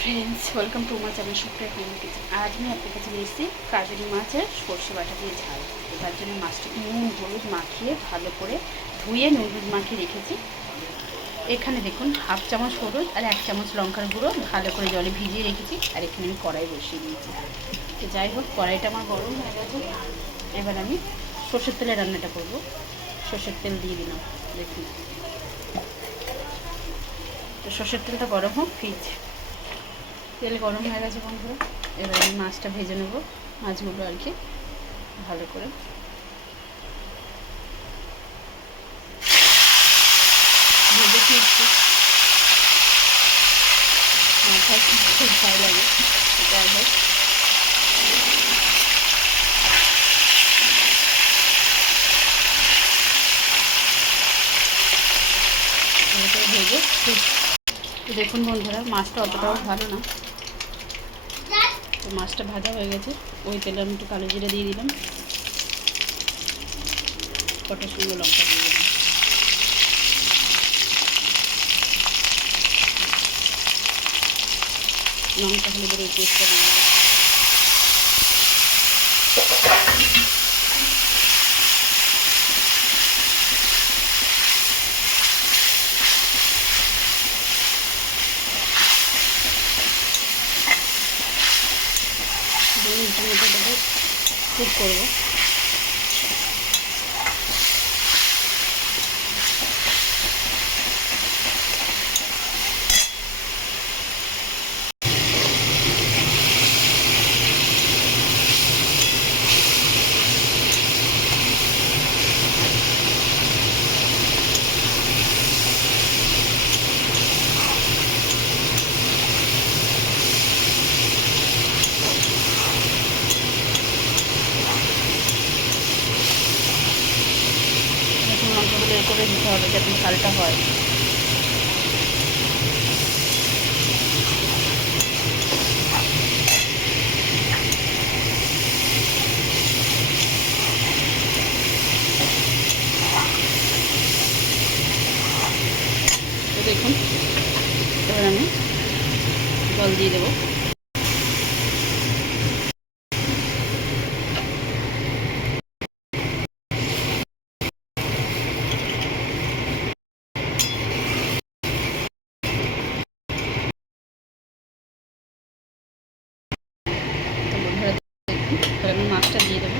Friends, welcome to my channel Supriya family kitchen. আজ আমি আপনার কাছে নিয়ে এসেছি কাবেরি মাছের সর্ষে বাটা দিয়ে ঝাল। তার জন্য মাছটাকে নুন হলুদ মাখিয়ে ভালো করে ধুয়ে নুন হলুদ মাখিয়ে রেখেছি। এখানে দেখুন হাফ চামচ হলুদ আর 1 চামচ লঙ্কার গুঁড়ো ভালো করে জলে ভিজিয়ে রেখেছি। আর এখানে আমি কড়াই বসিয়ে দিয়েছি। তো যাই হোক, কড়াইটা আমার গরম হয়ে গেছে। এবার আমি সর্ষের তেলে রান্নাটা করব। সর্ষের তেল দিয়ে দিলাম, দেখুন। তো সর্ষের তেলটা গরম হোক, তেল গরম হয়ে গেছে বন্ধুরা। এবার আমি মাছটা ভেজে নেব, মাছগুলো আর কি ভালো করে। ভেজে ফিরছি, মাথায় খুব ভয় লাগে। যাই হোক, ভেজে দেখুন বন্ধুরা, মাছটা অতটাও ভালো না। তো মাছটা ভাজা হয়ে গেছে। ওই তেলে আমি একটু কালো জিরা দিয়ে দিলাম, কটা শুকনো লঙ্কা দিয়ে দিলাম। লঙ্কা হলুদের এই পেস্টটা দিয়ে দিলাম। টমেটোটাকে কুক করবো। লঙ্কাগুলো এ করে দিতে হবে যাতে ঝালটা হয়। তো দেখুন, এবার আমি জল দিয়ে দেবো। এবার আমি মাছটা দিয়ে দেবো।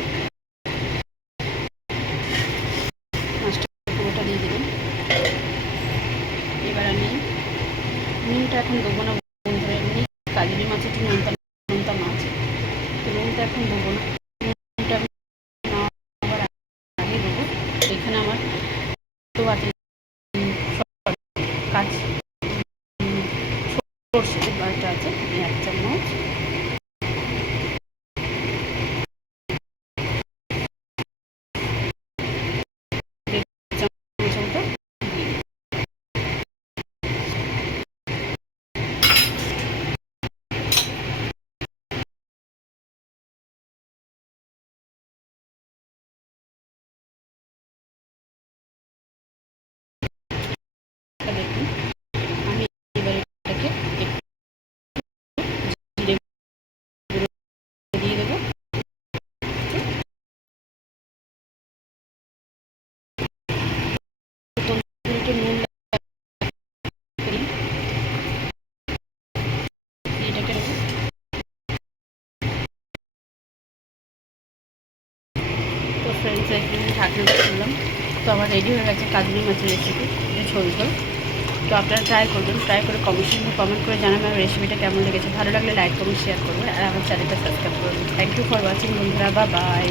মাছটা পুরোটা দিয়ে দিলাম। এবার আমি নুনটা এখন দেবো না বন্ধুরা। এমনি কাজলি মাছের একটু নোনতা নোনতা মাছ, তো নুনটা এখন দেবো না। নুনটা আমি আবার আগে দেবো। এখানে আমার তো আছে কাজ সর্ষে বাটা আছে 1 চামচ। দেখুন, আমি এবার এটাকে জিরে দিয়ে দেবো। একটু নুন করি, এটাকে দেবো। তো ফ্রেন্ডস, একটু ঢাকনাটা খুললাম। তো আমার রেডি হয়ে গেছে কাজলি মাছের রেসিপি, ঝোল ঝোল। তো আপনারা ট্রাই করবেন, ট্রাই করে কমেন্ট করে জানাবেন আমার রেসিপিটা কেমন লেগেছে। ভালো লাগলে লাইক কমেন্ট শেয়ার করবেন আর আমার চ্যানেলটা সাবস্ক্রাইব করবেন। থ্যাংক ইউ ফর ওয়াচিং বন্ধুরা, বাই বাই।